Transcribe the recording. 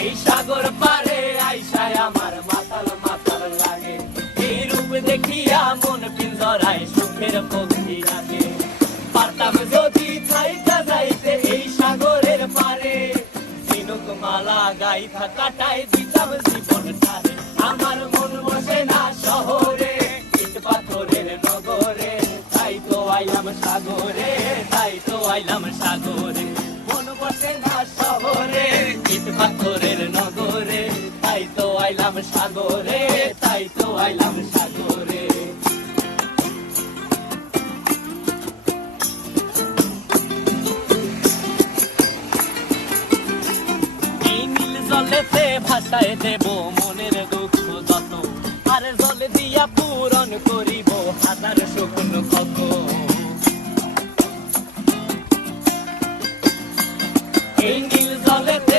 এই সাগর পারে আইসায় আমার মাতাল মাতাল লাগে, এই রূপ দেখিয়া মন পিঞ্জরায় সুখের পক্ষী ডাকে। পারতাম যদি থাইকা যাইতে এই সাগরের পারে, ঝিনুক মালা গাইথা কাটাই দিতাম জীবন টারে। আমার মন বসে না শহরে, ইট পাথরের নগরে, তাই তো আইলাম সাগরে, তাই তো আইলাম সাগরে। মন বসে না শহরে, ইট পাথরের নগরে, তাই তো আইলাম সাগরে, তাই তো আইলাম সাগরে। এই নীল জলেতে ভাসায় দেব মনের দুঃখ যত, আর জল দিয়া পূরণ করিব হাজার শুকনো ক্ষত। এই নীল জলেতে